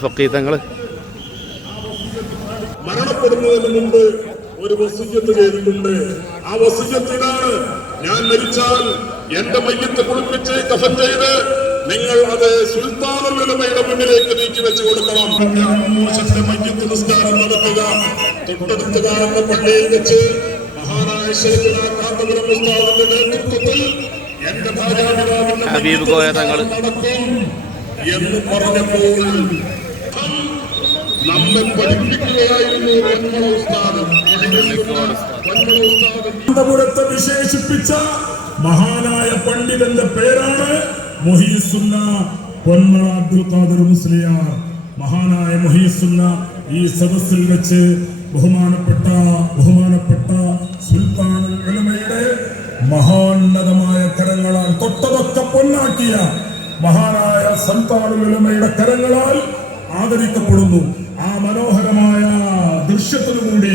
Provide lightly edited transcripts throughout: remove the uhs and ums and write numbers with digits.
ഫക്കീതങ്ങൾ മരണപ്പെടുന്നതിന് മുമ്പ് ഒരു വസിയ്യത്ത് ചെയ്തിട്ടുണ്ട്. ആ വസിയ്യത്ത് ഇതാണ്: ഞാൻ മരിച്ചാൽ എന്റെ മയ്യത്ത് കുളിപ്പിച്ച് കഫൻ ചെയ്ത് നിങ്ങൾ അത് സുൽത്താനുൽ ഉലമയുടെ മുന്നിലേക്ക് നീക്കി വെച്ച് കൊടുക്കണം. മയ്യത്ത് നിസ്കാരം നടത്തുക. തൊട്ടടുത്ത് കാണുന്ന പള്ളിയിൽ വെച്ച് മഹാനായ ശൈഖുനാ കാന്തപുരം ഉസ്താദിന്റെ നേതൃത്വത്തിൽ എന്റെ ഭാര്യാപിതാവിന്റെ നടക്കും എന്ന് പറഞ്ഞപ്പോൾ നമ്മെ പഠിപ്പിക്കുകയായിരുന്നു കാന്തപുരത്തെ വിശേഷിപ്പിച്ച മഹാനായ പണ്ഡിതന്റെ പേരാണ് മുഹീസുന്ന പൊന്മള അബ്ദുൽ ഖാദിർ മുസ്ലിയാർ. മഹാനായ മുഹീസുന്ന ഈ സദസ്സിൽ വെച്ച് ബഹുമാനപ്പെട്ട സുൽത്താനുൽ ഉലമയുടെ മഹോന്നതമായ കരങ്ങളാൽ തൊട്ടതൊക്കെ പൊന്നാക്കിയ മഹാനായ സുൽത്താനുൽ ഉലമയുടെ കരങ്ങളാൽ ആദരിക്കപ്പെടുന്നു. ആ മനോഹരമായ ദൃശ്യത്തിനു കൂടി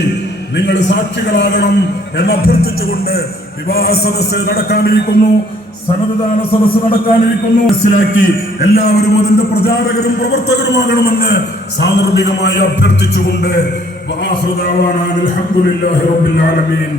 നിങ്ങൾ സാക്ഷികളാകണം എന്ന് അഭ്യർത്ഥിച്ചുകൊണ്ട് വിവാഹ സദസ്സ് നടക്കാനിരിക്കുന്നു, സന്നദ്ധദാന സദസ്സ് നടക്കാനിരിക്കുന്നു. മനസ്സിലാക്കി എല്ലാവരും അതിന്റെ പ്രചാരകരും പ്രവർത്തകരുമാകണമെന്ന് സാന്ദർഭികമായി അഭ്യർത്ഥിച്ചുകൊണ്ട് അൽഹംദുലില്ലാഹി റബ്ബിൽ ആലമീൻ.